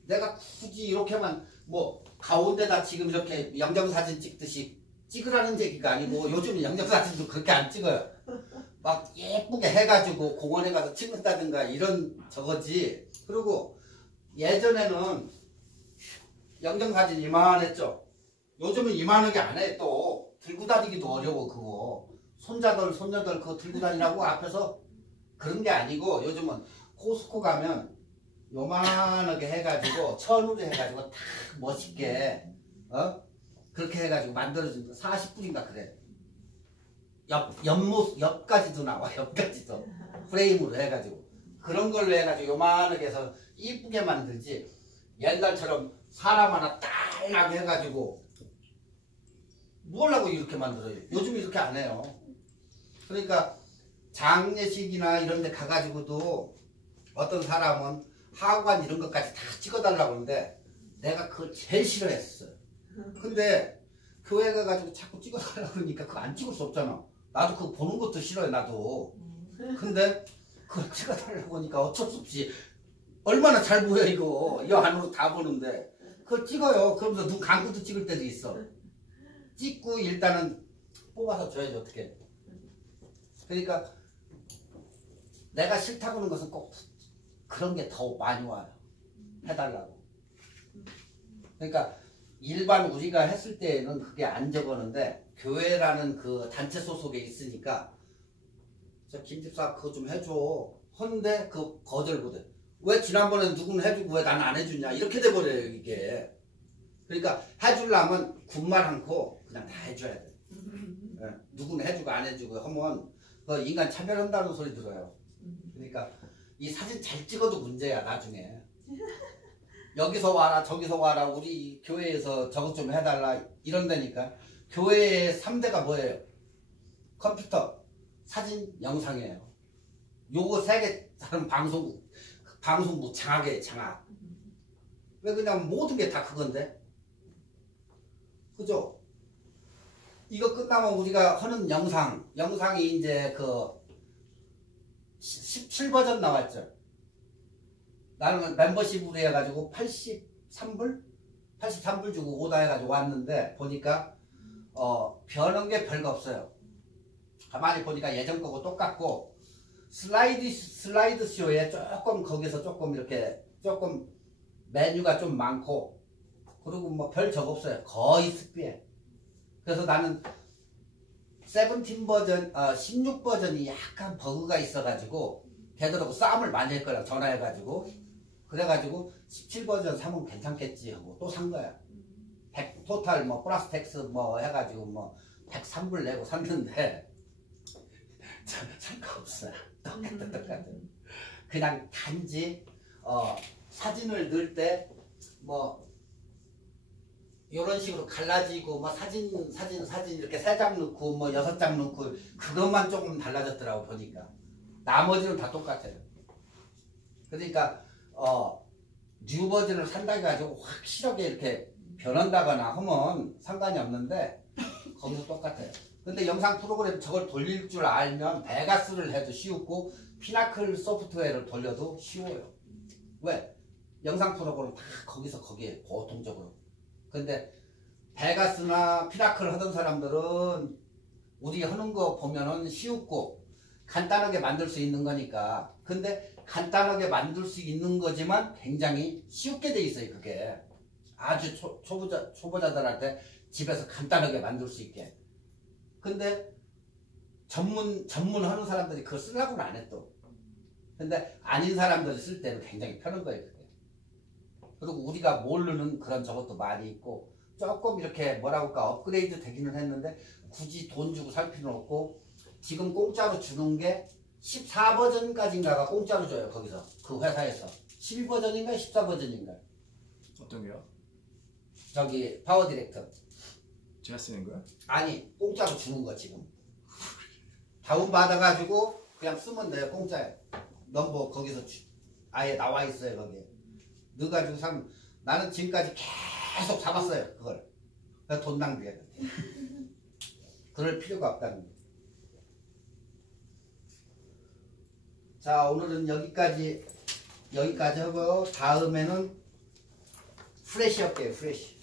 내가 굳이 이렇게만 뭐 가운데다 지금 이렇게 영정사진 찍듯이 찍으라는 얘기가 아니고 요즘 영정사진도 그렇게 안 찍어요. 막 예쁘게 해가지고 공원에 가서 찍는다든가 이런 저거지. 그리고 예전에는 영정사진 이만했죠. 요즘은 이만하게 안 해. 또 들고 다니기도 어려워. 그거 손자들 그거 들고 다니라고 앞에서 그런 게 아니고 요즘은 코스코 가면 요만하게 해가지고 천으로 해가지고 다 멋있게 그렇게 해가지고 만들어진 거 40분인가 그래. 옆까지도 나와. 옆까지도 프레임으로 해가지고 그런 걸로 해가지고 요만하게 해서 이쁘게 만들지. 옛날처럼 사람 하나 딸랑 해가지고 뭐라고 이렇게 만들어요. 요즘 이렇게 안 해요. 그러니까 장례식이나 이런 데 가가지고도 어떤 사람은 하관 이런 것까지 다 찍어달라고 하는데 내가 그걸 제일 싫어했어요. 근데 교회 가가지고 자꾸 찍어달라고 그러니까 그거 안 찍을 수 없잖아. 나도 그거 보는 것도 싫어요. 나도. 근데 그걸 찍어달라고 하니까 어쩔 수 없이 얼마나 잘 보여 이거. 이 안으로 다 보는데 그걸 찍어요. 그러면서 눈 감고도 찍을 때도 있어. 찍고 일단은 뽑아서 줘야지 어떻게. 그러니까 내가 싫다고 하는 것은 꼭 그런 게 더 많이 와요. 해달라고. 그러니까 일반 우리가 했을 때에는 그게 안 적었는데 교회라는 그 단체 소속에 있으니까 저 김집사 그거 좀 해줘. 헌데 그 거절 못해. 왜 지난번에 누구는 해주고 왜 나는 안 해주냐 이렇게 돼버려요 이게. 그러니까 해주려면 군말 않고 그냥 다 해줘야 돼. 네. 누구는 해주고 안 해주고 하면 그 인간 차별한다는 소리 들어요. 그러니까 이 사진 잘 찍어도 문제야 나중에. 여기서 와라 저기서 와라 우리 교회에서 저것 좀 해달라 이런다니까. 교회의 3대가 뭐예요? 컴퓨터, 사진, 영상이에요. 요거 3개 다른 방송부 장악이에요. 장악. 왜 그러냐면 모든 게 다 그건데. 그죠? 이거 끝나면 우리가 하는 영상이 이제 그 17버전 나왔죠. 나는 멤버십으로 해가지고 83불 주고 오다 해가지고 왔는데 보니까 변한 게 별거 없어요. 가만히 보니까 예전 거고 똑같고 슬라이드 쇼에 조금 거기서 조금 이렇게 조금 메뉴가 좀 많고 그리고 뭐 별 적 없어요. 거의 습비에. 그래서 나는 16버전 16버전이 약간 버그가 있어가지고 되도록 싸움을 많이 했거든. 전화해가지고 그래가지고 17버전 사면 괜찮겠지 하고 또 산 거야. 100 토탈 뭐 플러스 텍스 뭐 해가지고 뭐 103불 내고 샀는데 살 거 없어. 똑같아. 그냥 단지 사진을 넣을 때 뭐 이런 식으로 갈라지고 뭐 사진 이렇게 3장 넣고 뭐 6장 넣고 그것만 조금 달라졌더라고 보니까. 나머지는 다 똑같아요. 그러니까 뉴 버전을 산다 해가지고 확실하게 이렇게 변한다거나 하면 상관이 없는데 거기서 똑같아요. 근데 영상 프로그램 저걸 돌릴 줄 알면 베가스를 해도 쉬웠고 피나클 소프트웨어를 돌려도 쉬워요. 왜? 영상 프로그램 다 거기서 거기에 보통적으로. 근데 베가스나 피나클 하던 사람들은 우리 하는 거 보면은 쉬웠고 간단하게 만들 수 있는 거니까. 근데 간단하게 만들 수 있는 거지만 굉장히 쉬웠게 돼 있어요. 그게 아주 초보자들한테 집에서 간단하게 만들 수 있게. 근데 전문하는 사람들이 그걸 쓰려고는 안 해 또. 근데 아닌 사람들이 쓸 때는 굉장히 편한 거예요. 그게. 그리고 우리가 모르는 그런 저것도 많이 있고 조금 이렇게 뭐라고 할까 업그레이드 되기는 했는데 굳이 돈 주고 살 필요는 없고 지금 공짜로 주는 게 14버전까지인가가 공짜로 줘요. 거기서 그 회사에서 12버전인가 14버전인가 어떤 게요? 저기 파워 디렉터. 제가 쓰는 거요? 아니 공짜로 주는 거 지금 다운 받아가지고 그냥 쓰면 돼요. 공짜에 넘버 거기서 아예 나와 있어요. 거기에 넣어가지고 나는 지금까지 계속 잡았어요. 그걸 돈 낭비해. 그럴 필요가 없다는 거. 자 오늘은 여기까지 하고 다음에는 프레시 할게요. 프레시.